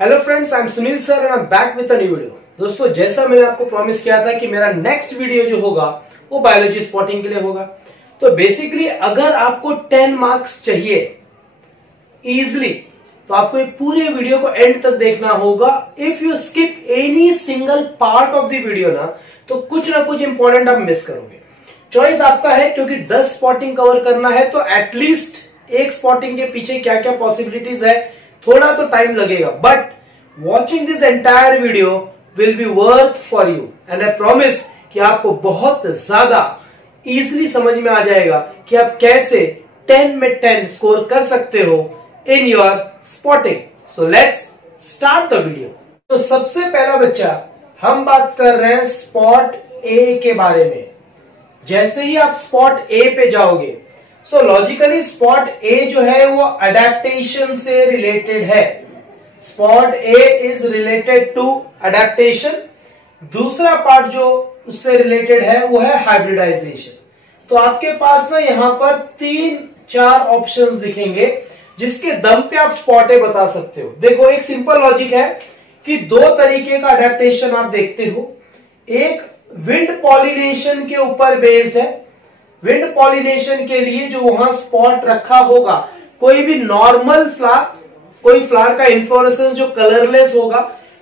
Hello friends, I am Sunil sir and I am back with a new video. दोस्तों, जैसा मैंने आपको promise किया था कि मेरा नेक्स्ट वीडियो जो होगा वो बायोलॉजी स्पॉटिंग के लिए होगा। तो बेसिकली अगर आपको 10 मार्क्स चाहिए इजिली तो आपको पूरे वीडियो को एंड तक देखना होगा। If you skip any single part of the video तो कुछ ना कुछ इंपॉर्टेंट आप मिस करोगे। चॉइस आपका है, क्योंकि 10 स्पॉटिंग कवर करना है तो एटलीस्ट एक स्पॉटिंग के पीछे क्या क्या पॉसिबिलिटीज है, थोड़ा तो टाइम लगेगा, but watching this entire video will be worth for you and I promise कि आपको बहुत ज्यादा इजिली समझ में आ जाएगा कि आप कैसे 10 में 10 स्कोर कर सकते हो in your spotting. So let's start the video. तो सबसे पहला बच्चा, हम बात कर रहे हैं स्पॉट ए के बारे में। जैसे ही आप स्पॉट ए पे जाओगे, सो लॉजिकली स्पॉट ए जो है वो अडेप्टेशन से रिलेटेड है। Spot A is related to adaptation. दूसरा पार्ट जो उससे रिलेटेड है वो है हाइब्रिडाइजेशन। तो आपके पास ना यहाँ पर 3-4 ऑप्शंस दिखेंगे जिसके दम पे आप स्पॉट ए बता सकते हो। देखो, एक सिंपल लॉजिक है कि 2 तरीके का अडेप्टेशन आप देखते हो। एक विंड पॉलिनेशन के ऊपर बेस्ड है। विंड पॉलिनेशन के लिए जो वहां स्पॉट रखा होगा, कोई भी नॉर्मल फ्लावर, कोई फ्लावर का इन्फ्लोरेसेंस जो कलरलेस होगा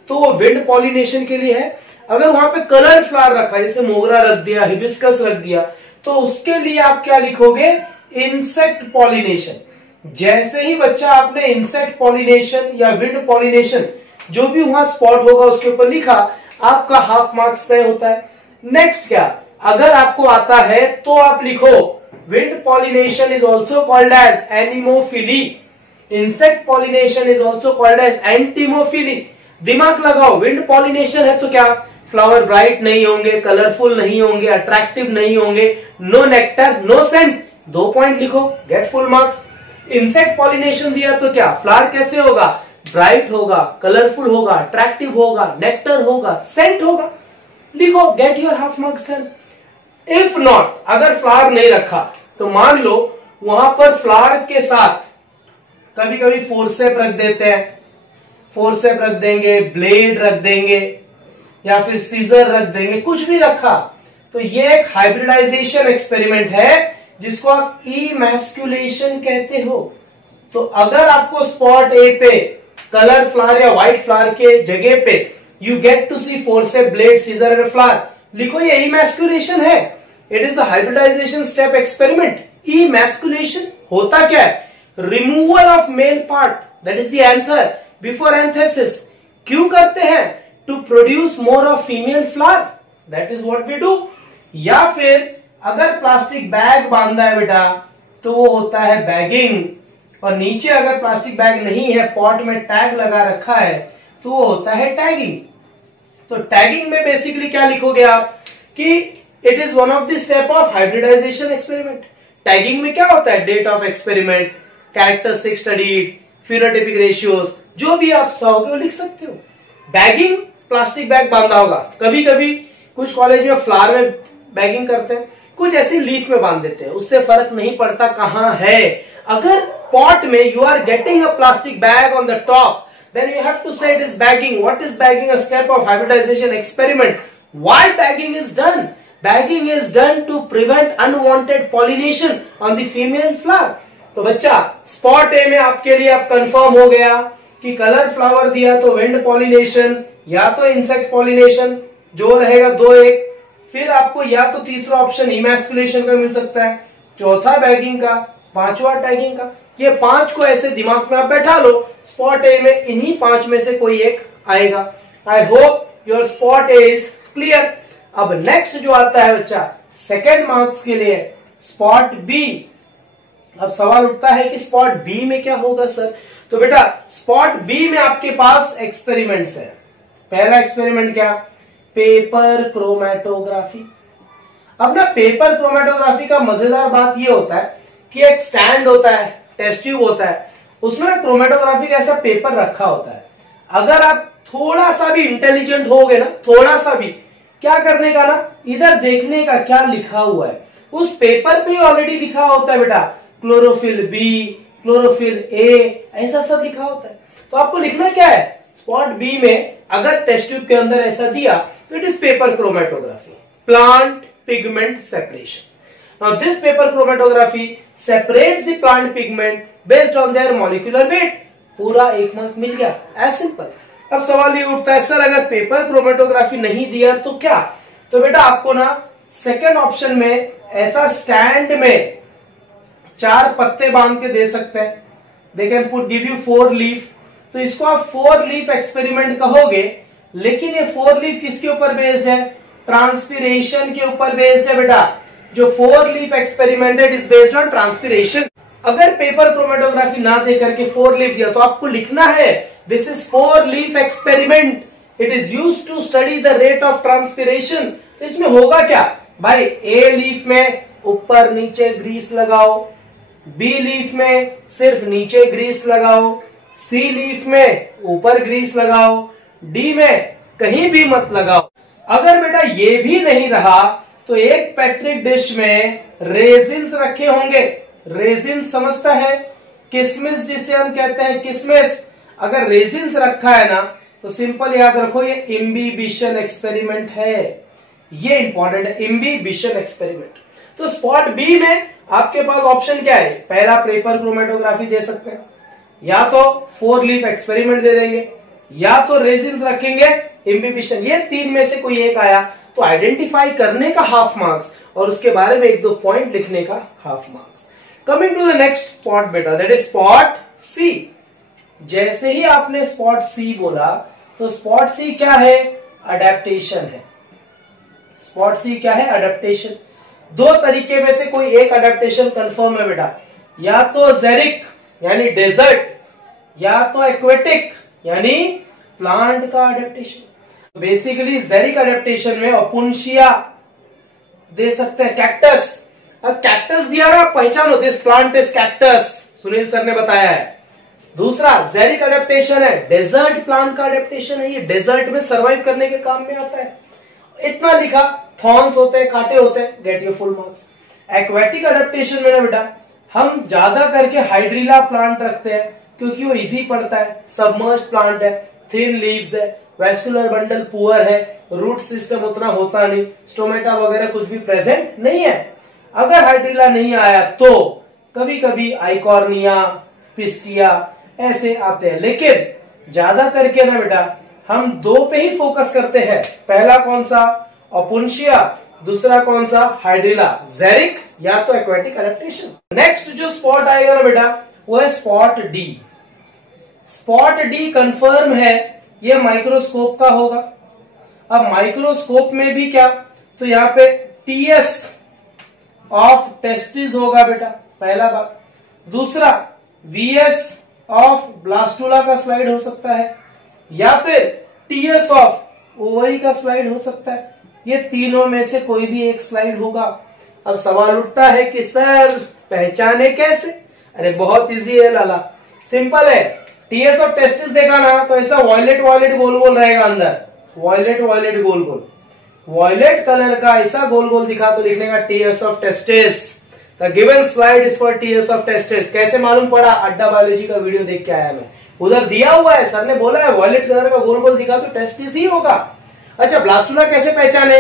तो वो विंड पॉलिनेशन के लिए है। अगर वहां पे कलर फ्लावर रखा, जैसे मोगरा रख दिया, हिबिस्कस रख दिया, तो उसके लिए आप क्या लिखोगे? Insect pollination. जैसे ही बच्चा आपने इंसेक्ट पॉलिनेशन या विंड पॉलिनेशन जो भी वहां स्पॉट होगा उसके ऊपर लिखा, आपका हाफ मार्क्स तय होता है। नेक्स्ट क्या, अगर आपको आता है तो आप लिखो wind pollination is also called as anemophily, insect pollination is also called as entomophily. दिमाग लगाओ, विंड पॉलिनेशन है तो क्या फ्लावर ब्राइट नहीं होंगे, कलरफुल नहीं होंगे, अट्रैक्टिव नहीं होंगे, no nectar no scent, 2 point लिखो, get full marks. Insect pollination दिया तो क्या फ्लावर कैसे होगा? ब्राइट होगा, कलरफुल होगा, अट्रैक्टिव होगा, नेक्टर होगा, सेंट होगा, लिखो, get your half marks done. If not, अगर फ्लावर नहीं रखा तो मान लो वहां पर फ्लावर के साथ कभी कभी फोरसेप रख देते हैं, फोरसेप रख देंगे, ब्लेड रख देंगे या फिर सीजर रख देंगे, कुछ भी रखा तो ये एक हाइब्रिडाइजेशन एक्सपेरिमेंट है जिसको आप इमैस्कुलेशन कहते हो। तो अगर आपको स्पॉट ए पे कलर फ्लावर या व्हाइट फ्लावर के जगह पे you get to see forceps, blade, scissor and flower, लिखो ये इमैस्कुलेशन है। It is a hybridisation step experiment. Emasculation होता क्या है? Removal of male part, that is the anther, before anthesis. क्यों करते हैं? To produce more of female flower, that is what we do. या फिर अगर प्लास्टिक बैग बांधा है बेटा तो वो होता है बैगिंग, और नीचे अगर प्लास्टिक बैग नहीं है, पॉट में टैग लगा रखा है तो वो होता है टैगिंग। तो टैगिंग में बेसिकली क्या लिखोगे आप कि it is one of the step of hybridisation experiment. Tagging में क्या होता है? Date of experiment, characteristic studied, phenotypic ratios, जो भी आप चाहोगे वो लिख सकते हो। बैगिंग, प्लास्टिक बैग बांधा होगा, कभी कभी कुछ कॉलेज में फ्लावर में बैगिंग करते हैं, कुछ ऐसी लीफ में बांध देते हैं, उससे फर्क नहीं पड़ता कहां है। अगर पॉट में you are getting a plastic bag on the top, then you have to say it is bagging. What is bagging? A step of hybridization experiment. Why bagging is done? Bagging is done to prevent unwanted pollination on the female flower. तो बच्चा, spot ए में आपके लिए अब confirm हो गया कि colour flower दिया तो विंड पॉलिनेशन या तो इंसेक्ट पॉलिनेशन, जो रहेगा 2-1। फिर आपको या तो तीसरा ऑप्शन इमैस्कुलेशन का मिल सकता है, चौथा बैगिंग का, 5वां टैगिंग का। ये 5 को ऐसे दिमाग में आप बैठा लो, स्पॉट ए में इन्हीं 5 में से कोई एक आएगा। I hope your spot A is clear. अब नेक्स्ट जो आता है बच्चा, सेकेंड मार्क्स के लिए स्पॉट बी। अब सवाल उठता है कि स्पॉट बी में क्या होगा सर? तो बेटा, स्पॉट बी में आपके पास एक्सपेरिमेंट्स है। पहला एक्सपेरिमेंट क्या? Paper chromatography. अब ना पेपर क्रोमेटोग्राफी का मजेदार बात ये होता है कि एक स्टैंड होता है, टेस्ट ट्यूब होता है, उसमें क्रोमेटोग्राफी का ऐसा पेपर रखा होता है। अगर आप थोड़ा सा भी इंटेलिजेंट होगे ना, थोड़ा सा भी, क्या करने का ना, इधर देखने का क्या लिखा हुआ है। उस पेपर पे ऑलरेडी लिखा होता है बेटा, क्लोरोफिल बी, क्लोरोफिल ए, ऐसा सब लिखा होता है। तो आपको लिखना क्या है? स्पॉट बी में अगर टेस्ट ट्यूब के अंदर ऐसा दिया तो it is paper chromatography, plant pigment separation. Now this paper chromatography separates the plant pigment based on their molecular weight. पूरा 1 मार्क मिल गया, एज सिंपल। अब सवाल ये उठता है सर अगर पेपर क्रोमेटोग्राफी नहीं दिया तो क्या? तो बेटा आपको ना सेकंड ऑप्शन में ऐसा स्टैंड में 4 पत्ते बांध के दे सकते हैं, they can put give you 4 leaf, तो इसको आप 4 लीफ एक्सपेरिमेंट कहोगे, लेकिन ये 4 लीफ किसके ऊपर बेस्ड है? ट्रांसपिरेशन के ऊपर बेस्ड है बेटा। जो 4 leaf experiment is based on transpiration. अगर पेपर क्रोमेटोग्राफी ना दे करके 4 लीफ दिया तो आपको लिखना है this is 4 leaf experiment, it is used to study the rate of transpiration. तो इसमें होगा क्या भाई? ए लीफ में ऊपर नीचे ग्रीस लगाओ, बी लीफ में सिर्फ नीचे ग्रीस लगाओ, सी लीफ में ऊपर ग्रीस लगाओ, डी में कहीं भी मत लगाओ। अगर बेटा ये भी नहीं रहा तो एक पेट्रिक डिश में रेजिन्स रखे होंगे। रेजिन समझता है? किसमिस जिसे हम कहते हैं किसमिस। अगर रेजिन्स रखा है ना तो सिंपल याद रखो ये इम्बिबिशन एक्सपेरिमेंट है, ये इंपॉर्टेंट है, इम्बिबिशन एक्सपेरिमेंट। तो स्पॉट बी में आपके पास ऑप्शन क्या है? पहला पेपर क्रोमेटोग्राफी दे सकते हैं, या तो 4 लीफ एक्सपेरिमेंट दे देंगे, या तो रेजिन्स रखेंगे, इम्बिबिशन। ये 3 में से कोई एक आया तो आइडेंटिफाई करने का हाफ मार्क्स और उसके बारे में 1-2 पॉइंट लिखने का half marks. Coming to the next spot बेटा, दैट इज स्पॉट सी। जैसे ही आपने स्पॉट सी बोला तो स्पॉट सी क्या है? अडेप्टेशन है। स्पॉट सी क्या है? अडेप्टेशन। 2 तरीके में से कोई एक अडेप्टेशन कंफर्म है बेटा, या तो जेरिक यानी डेजर्ट, या तो एक्वेटिक यानी प्लांट का अडेप्टेशन। बेसिकली जेरिक अडेप्टेशन में ओपुन्शिया दे सकते हैं, कैक्टस। अब कैक्टस दिया ना, पहचानो this plant is cactus, Sunil sir ने बताया है। दूसरा जेरिक अडेप्टेशन है, डेजर्ट प्लांट का अडेप्टेशन है, ये डेजर्ट में सर्वाइव करने के काम में आता है। इतना लिखा, थॉर्न्स होते हैं, कांटे होते हैं, get your full marks. Aquatic adaptation में ना बेटा हम ज्यादा करके हाइड्रिला प्लांट रखते हैं क्योंकि वो इजी पड़ता है, सबमर्ज प्लांट है, थिन लीव्स है, वेस्कुलर बंडल पुअर है, रूट सिस्टम उतना होता नहीं, स्टोमेटा वगैरह कुछ भी प्रेजेंट नहीं है। अगर हाइड्रिला नहीं आया तो कभी कभी आइकॉर्निया, पिस्टिया ऐसे आते हैं, लेकिन ज्यादा करके ना बेटा हम 2 पे ही फोकस करते हैं। पहला कौन सा? ओपुन्शिया, दूसरा कौन सा? हाइड्रिला, जेरिक या तो एक्वेटिक अडेप्टेशन। नेक्स्ट जो स्पॉट आएगा ना बेटा वो है spot D. Spot D confirm है, ये माइक्रोस्कोप का होगा। अब माइक्रोस्कोप में भी क्या, तो यहाँ पे टीएस ऑफ टेस्टिस होगा बेटा, पहला बात। दूसरा वीएस ऑफ ब्लास्टुला का स्लाइड हो सकता है, या फिर टीएस ऑफ ओवरी का स्लाइड हो सकता है। ये तीनों में से कोई भी एक स्लाइड होगा। अब सवाल उठता है कि सर पहचाने कैसे? अरे बहुत इजी है लाला, सिंपल है। टीएस ऑफ टेस्टिस देखा ना तो ऐसा वॉयलेट वॉयलेट गोल गोल रहेगा अंदर, वॉयलेट वॉयलेट गोल गोल, वॉयलेट कलर का ऐसा गोल गोल दिखा तो लिखने का TS of testis. The given slide is for TS of testis. कैसे मालूम पड़ा? अड्डा बायोलॉजी का वीडियो देख के आया मैं, उधर दिया हुआ है, सर ने बोला है वॉयलेट कलर का गोल गोल दिखा तो टेस्टिस ही होगा। अच्छा ब्लास्टुला कैसे पहचाने?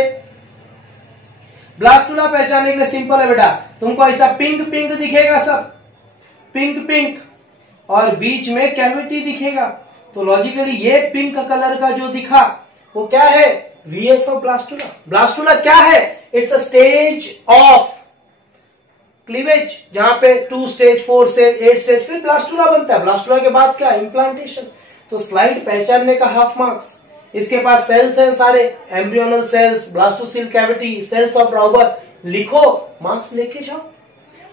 ब्लास्टुला पहचानने के लिए सिंपल है बेटा, तुमको ऐसा पिंक पिंक दिखेगा, सब पिंक पिंक, और बीच में कैविटी दिखेगा। तो लॉजिकली ये पिंक कलर का जो दिखा वो क्या है? VS of blastula. ब्लास्टुला क्या है? It's a stage of cleavage, जहां पे 2 स्टेज, 4 स्टेज, 8 स्टेज, फिर ब्लास्टुला बनता है। ब्लास्टुला के बाद क्या? इम्प्लांटेशन। तो स्लाइड पहचानने का हाफ मार्क्स। इसके पास सेल्स हैं सारे, embryonal cells, blastocoel cavity, cells of Rauber, लिखो, मार्क्स लेके जाओ।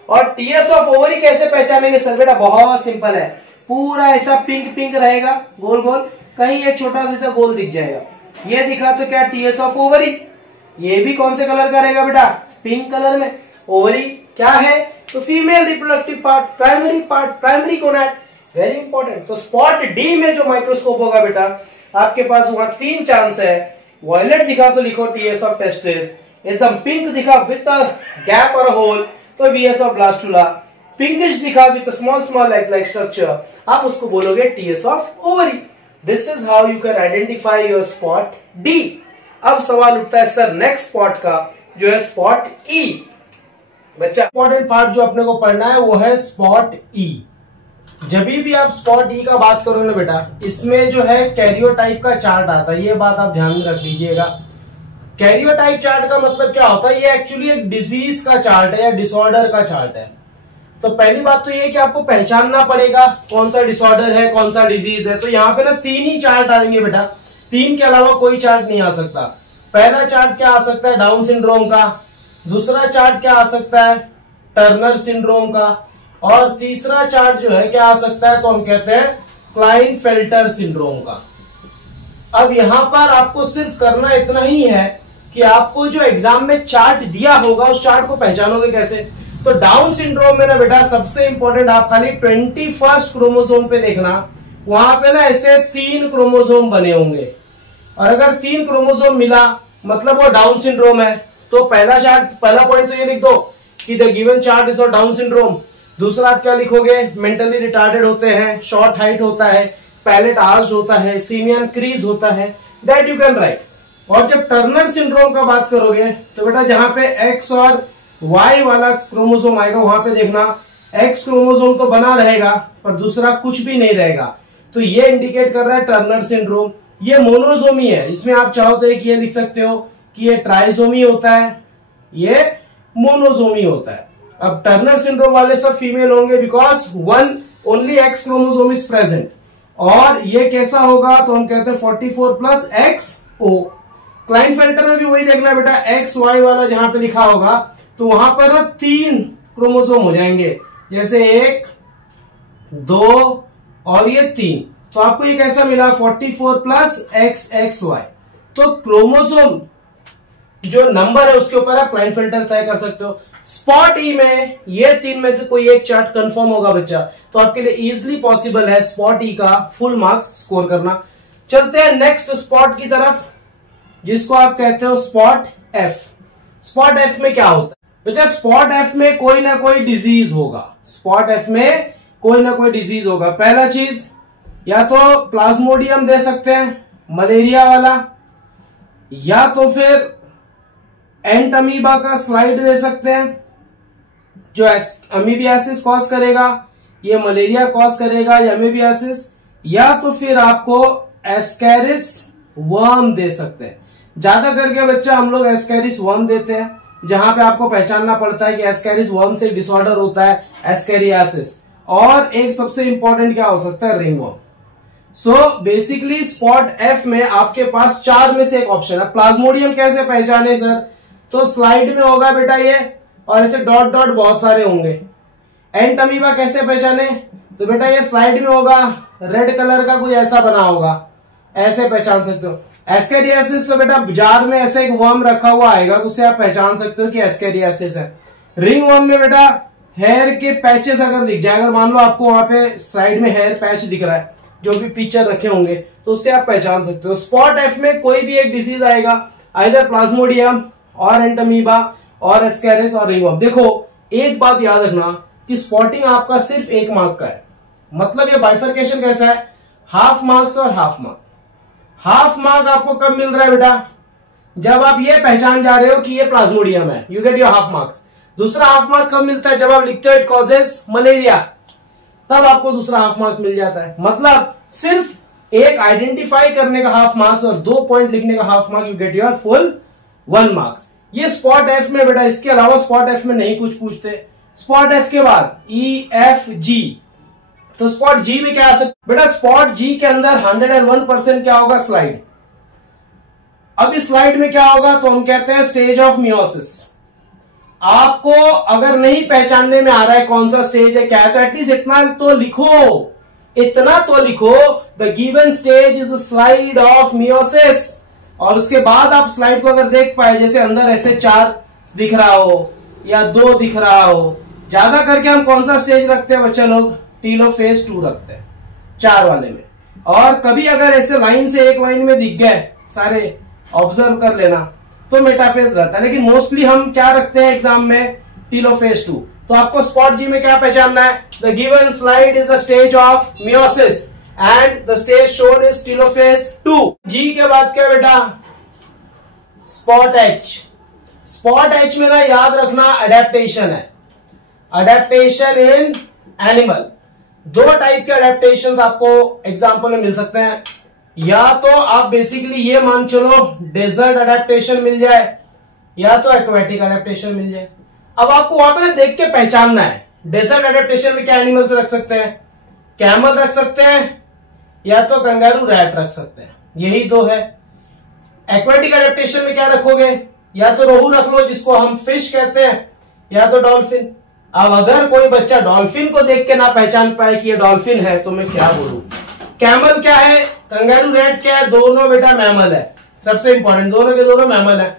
और टीएस ऑफ ओवरी कैसे पहचानेंगे सर? बेटा बहुत सिंपल है, पूरा ऐसा पिंक पिंक रहेगा गोल गोल, कहीं एक छोटा सा गोल दिख जाएगा, ये दिखा तो क्या? TS of ovary. ये भी कौन से कलर का रहेगा बेटा? पिंक कलर में। ओवरी क्या है? तो female reproductive part, primary gonad, very important. तो स्पॉट डी में जो माइक्रोस्कोप होगा बेटा आपके पास वहां 3 चांस है। वॉयलेट दिखा तो लिखो टीएस ऑफ टेस्टिस, एकदम पिंक दिखा विद अ गैप और होल तो वीएस ऑफ ब्लास्टुला, पिंकिश दिखा with small small like structure, आप उसको बोलोगे TS of ovary. This is how you can identify your spot D. अब सवाल उठता है सर नेक्स्ट स्पॉट का जो है स्पॉट ई। बच्चा इंपॉर्टेंट पार्ट जो अपने को पढ़ना है वो है स्पॉट ई। जब भी आप स्पॉट ई का बात करोगे ना बेटा, इसमें जो है कैरियोटाइप का चार्ट आता है, ये बात आप ध्यान में रख लीजिएगा। कैरियोटाइप चार्ट का मतलब क्या होता है, ये एक्चुअली एक डिजीज का चार्ट है या डिसऑर्डर का चार्ट है। तो पहली बात तो ये कि आपको पहचानना पड़ेगा कौन सा डिसऑर्डर है, कौन सा डिजीज है। तो यहाँ पे ना 3 ही चार्ट आएंगे बेटा, 3 के अलावा कोई चार्ट नहीं आ सकता। पहला चार्ट क्या आ सकता है, डाउन सिंड्रोम का। दूसरा चार्ट क्या आ सकता है, टर्नर सिंड्रोम का। और तीसरा चार्ट जो है क्या आ सकता है, तो हम कहते हैं क्लाइनफेल्टर सिंड्रोम का। अब यहां पर आपको सिर्फ करना इतना ही है कि आपको जो एग्जाम में चार्ट दिया होगा उस चार्ट को पहचानोगे कैसे। तो डाउन सिंड्रोम में ना बेटा सबसे इंपॉर्टेंट आप खाली 21st क्रोमोसोम पे देखना, वहां पे ना ऐसे 3 क्रोमोसोम बने होंगे, और अगर 3 क्रोमोसोम मिला मतलब वो डाउन सिंड्रोम है। तो पहला पॉइंट तो ये लिख दो कि the given chart is of down syndrome. दूसरा आप क्या लिखोगे, मेंटली रिटार्डेड होते हैं, शॉर्ट हाइट होता है, पैलेट आर्च्ड होता है, सीमियन क्रीज होता है, दैट यू कैन राइट। और जब टर्नर सिंड्रोम का बात करोगे तो बेटा जहां पे एक्स और वाई वाला क्रोमोसोम आएगा वहां पे देखना एक्स क्रोमोसोम तो बना रहेगा पर दूसरा कुछ भी नहीं रहेगा। तो ये इंडिकेट कर रहा है टर्नर सिंड्रोम। ये मोनोसोमी है, इसमें आप चाहो तो एक ये लिख सकते हो कि ये ट्राइसोमी होता है, ये मोनोसोमी होता है। अब टर्नर सिंड्रोम वाले सब फीमेल होंगे because one only x chromosome is present. और ये कैसा होगा, तो हम कहते हैं 44 प्लस एक्स ओ। क्लाइनफेल्टर में भी वही देखना बेटा, एक्स वाई वाला जहां पे लिखा होगा तो वहां पर ना 3 क्रोमोसोम हो जाएंगे, जैसे 1 2 और ये 3। तो आपको ये कैसा मिला, 44 प्लस एक्स एक्स वाई। तो क्रोमोसोम जो नंबर है उसके ऊपर आप क्लाइनफेल्टर तय कर सकते हो। स्पॉट ई में ये 3 में से कोई एक चार्ट कंफर्म होगा बच्चा, तो आपके लिए इजीली पॉसिबल है स्पॉट ई का फुल मार्क्स स्कोर करना। चलते हैं नेक्स्ट स्पॉट की तरफ जिसको आप कहते हो स्पॉट एफ। स्पॉट एफ में क्या होता है बच्चा, स्पॉट एफ में कोई ना कोई डिजीज होगा। स्पॉट एफ में कोई ना कोई डिजीज होगा। पहला चीज या तो प्लाज्मोडियम दे सकते हैं, मलेरिया वाला, या तो फिर एंट अमीबा का स्लाइड दे सकते हैं जो अमीबियासिस कॉज करेगा, ये मलेरिया कॉज करेगा या अमीबियासिस, या तो फिर आपको एस्कैरिस वर्म दे सकते हैं। ज्यादा करके बच्चा हम लोग एस्कैरिस वर्म देते हैं, जहां पे आपको पहचानना पड़ता है कि एस्कैरिस वर्म से डिसऑर्डर होता है एस्कैरियासिस। और एक सबसे इंपॉर्टेंट क्या हो सकता है, ringworm. So basically spot F में आपके पास 4 में से एक ऑप्शन है। प्लाज्मोडियम कैसे पहचाने सर, तो स्लाइड में होगा बेटा ये, और ऐसे डॉट डॉट बहुत सारे होंगे। एंट अमीबा कैसे पहचाने, तो बेटा ये स्लाइड में होगा, रेड कलर का कुछ ऐसा बना होगा, ऐसे पहचान सकते हो। एस्कैरियासिस तो बेटा जार में ऐसे एक वर्म रखा हुआ आएगा, तो उससे आप पहचान सकते हो कि एस्कैरियासिस है। रिंग वर्म में बेटा हेयर के पैचेस अगर दिख जाए, अगर मान लो आपको वहां पे साइड में हेयर पैच दिख रहा है जो भी पिक्चर रखे होंगे, तो उससे आप पहचान सकते हो। स्पॉट एफ में कोई भी एक डिजीज आएगा, आइदर प्लाज्मोडियम और एंटमीबा और एस्कैरिस और रिंगवर्म। देखो एक बात याद रखना कि स्पॉटिंग आपका सिर्फ 1 मार्क का है, मतलब ये बाइफर्केशन कैसा है, हाफ मार्क्स और हाफ मार्क। हाफ मार्क आपको कब मिल रहा है बेटा, जब आप ये पहचान जा रहे हो कि ये प्लाज्मोडियम है, you get your half marks. दूसरा हाफ मार्क कब मिलता है, जब आप लिखते हो इट कॉजेस मलेरिया, तब आपको दूसरा हाफ मार्क्स मिल जाता है। मतलब सिर्फ एक आइडेंटिफाई करने का हाफ मार्क्स और 2 पॉइंट लिखने का half mark, you get your full 1 marks. ये स्पॉट एफ में बेटा, इसके अलावा स्पॉट एफ में नहीं कुछ पूछते। स्पॉट एफ के बाद ई एफ जी, तो स्पॉट जी में क्या आ सकता है बेटा, स्पॉट जी के अंदर 101% क्या होगा, स्लाइड। अब इस स्लाइड में क्या होगा, तो हम कहते हैं स्टेज ऑफ मियोसिस। आपको अगर नहीं पहचानने में आ रहा है कौन सा स्टेज है क्या है, तो एटलीस्ट इतना तो लिखो, इतना तो लिखो, the given stage is slide of meiosis. और उसके बाद आप स्लाइड को अगर देख पाए, जैसे अंदर ऐसे 4 दिख रहा हो या 2 दिख रहा हो, ज्यादा करके हम कौन सा स्टेज रखते हैं बच्चे लोग, टीलोफेज 2 रखते हैं 4 वाले में। और कभी अगर ऐसे लाइन से एक लाइन में दिख गए सारे, ऑब्जर्व कर लेना, तो मेटाफेज रहता है। लेकिन मोस्टली हम क्या रखते हैं एग्जाम में, टीलोफेज 2। तो आपको स्पॉट जी में क्या पहचानना है, the given slide is a stage of meiosis. And the stage shown is telophase 2। जी के बाद क्या बेटा, स्पॉट एच। स्पॉट एच में ना याद रखना अडेप्टेशन है, अडेप्टेशन इन एनिमल। दो टाइप के अडेप्टेशन आपको एग्जाम्पल में मिल सकते हैं, या तो आप बेसिकली ये मान चलो डेजर्ट अडेप्टेशन मिल जाए या तो एक्वेटिक अडेप्टेशन मिल जाए। अब आपको वहां पे देख के पहचानना है, डेजर्ट अडेप्टेशन में क्या एनिमल्स रख सकते हैं, कैमल रख सकते हैं या तो कंगारू रैट रख सकते हैं, यही दो है। एक्वेटिक अडेप्टेशन में क्या रखोगे, या तो रोहू रख लो जिसको हम फिश कहते हैं, या तो डॉल्फिन। अब अगर कोई बच्चा डॉल्फिन को देख के ना पहचान पाए कि ये डॉल्फिन है तो मैं क्या बोलूं। कैमल क्या है, कंगारू रैट क्या है, दोनों बेटा मैमल है, सबसे इंपॉर्टेंट दोनों के दोनों मैमल है।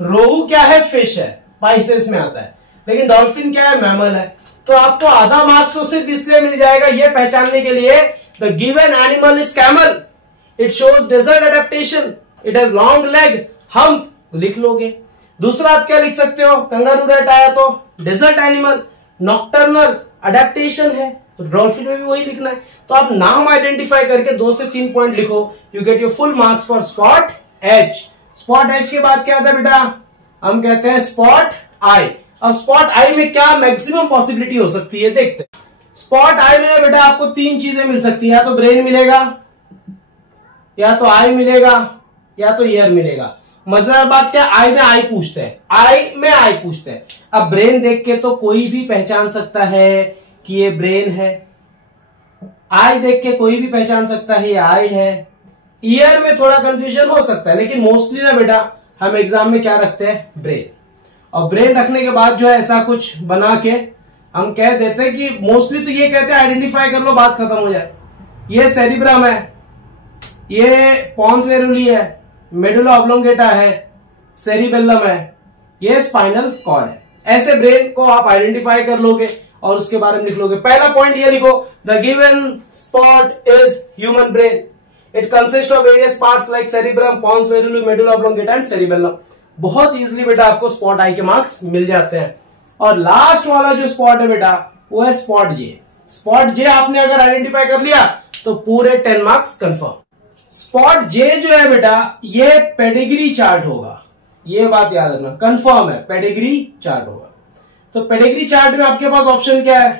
रोहू क्या है, फिश है, स्पाइसेस में आता है, लेकिन डॉल्फिन क्या है, मैमल है। तो आपको आधा मार्क्स तो सिर्फ इसलिए मिल जाएगा ये पहचानने के लिए the given animal is camel, it shows desert adaptation, it has long leg, हम लिख लोगे। दूसरा आप क्या लिख सकते हो, कंगारू रैट आया तो डेजर्ट एनिमल, नॉक्टर्नल अडेप्टेशन है, तो डॉल्फिन में भी वही लिखना है। तो आप नाम आइडेंटिफाई करके 2 से 3 पॉइंट लिखो, you get your full marks for spot H. Spot H के बाद क्या आता है बेटा, हम कहते हैं स्पॉट आई। अब स्पॉट आई में क्या मैक्सिमम पॉसिबिलिटी हो सकती है देखते हैं। स्पॉट आई में बेटा आपको 3 चीजें मिल सकती है, या तो ब्रेन मिलेगा, या तो आई मिलेगा, या तो ईयर मिलेगा। मजेदार बात क्या, आई में आई पूछते हैं, आई में आई पूछते हैं। अब ब्रेन देख के तो कोई भी पहचान सकता है कि ये ब्रेन है, आई देख के कोई भी पहचान सकता है ये आई है। ईयर में थोड़ा कंफ्यूजन हो सकता है, लेकिन मोस्टली ना बेटा हम एग्जाम में क्या रखते हैं, ब्रेन। और ब्रेन रखने के बाद जो है ऐसा कुछ बना के हम कह देते हैं कि मोस्टली तो ये कहते हैं आइडेंटिफाई कर लो, बात खत्म हो जाए। ये सेरिब्रम है, ये पॉन्स वेरुली है, मेडुला ऑब्लोंगेटा है, सेरिबेलम है, ये स्पाइनल कॉर्ड है। ऐसे ब्रेन को आप आइडेंटिफाई कर लोगे और उसके बारे में लिख लोगे। पहला पॉइंट ये लिखो, the given spot is human brain, it consist of various parts like cerebrum, pons varolii, medulla oblongata and cerebellum. बहुत इजीली बेटा आपको स्पॉट आई के मार्क्स मिल जाते हैं। और लास्ट वाला जो स्पॉट है बेटा वो है स्पॉट जे। स्पॉट जे आपने अगर आइडेंटिफाई कर लिया तो पूरे 10 मार्क्स कंफर्म। स्पॉट जे जो है बेटा ये पेडिग्री चार्ट होगा, ये बात याद रखना, कंफर्म है, पेडिग्री चार्ट होगा। तो पेडिग्री चार्ट में आपके पास ऑप्शन क्या है,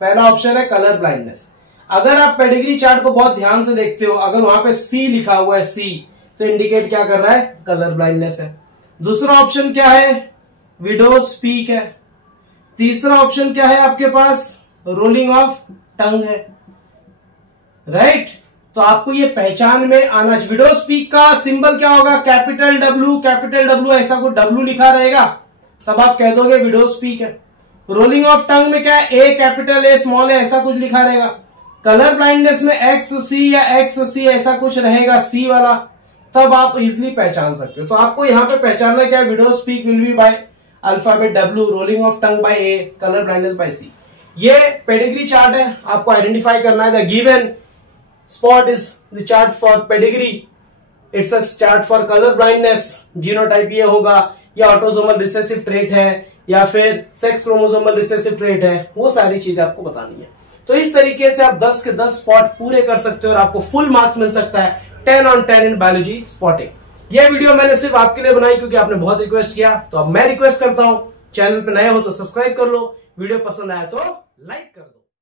पहला ऑप्शन है कलर ब्लाइंडनेस। अगर आप पेडिग्री चार्ट को बहुत ध्यान से देखते हो, अगर वहां पे सी लिखा हुआ है, सी, तो इंडिकेट क्या कर रहा है, कलर ब्लाइंडनेस है। दूसरा ऑप्शन क्या है, विडोज स्पीक है। तीसरा ऑप्शन क्या है आपके पास, रोलिंग ऑफ टंग है, राइट। तो आपको ये पहचान में आना चाहिए। विडो स्पीक का सिंबल क्या होगा, कैपिटल डब्ल्यू, ऐसा कुछ डब्ल्यू लिखा रहेगा, तब आप कह दोगे विडो स्पीक है। रोलिंग ऑफ टंग में क्या है, ए कैपिटल, ए स्मॉल है, ऐसा कुछ लिखा रहेगा। कलर ब्लाइंडनेस में एक्स सी या एक्स सी ऐसा कुछ रहेगा, सी वाला, तब आप इजिली पहचान सकते हो। तो आपको यहाँ पे पहचानना क्या है, widow's peak will be by alphabet W, rolling of tongue by A, colour blindness by C. ये पेडिग्री चार्ट है, आपको आइडेंटिफाई करना है। The given spot is the chart for pedigree, it's a chart for color blindness, genotype ये होगा, या autosomal recessive trait है, या फिर सेक्स क्रोमोसोमल रिसेसिव ट्रेट है, वो सारी चीजें आपको बतानी है। तो इस तरीके से आप 10 के 10 स्पॉट पूरे कर सकते हो और आपको फुल मार्क्स मिल सकता है 10 on 10 इन बायोलॉजी स्पॉटिंग। ये वीडियो मैंने सिर्फ आपके लिए बनाई क्योंकि आपने बहुत रिक्वेस्ट किया, तो अब मैं रिक्वेस्ट करता हूं चैनल पे नए हो तो सब्सक्राइब कर लो, वीडियो पसंद आया तो लाइक कर दो।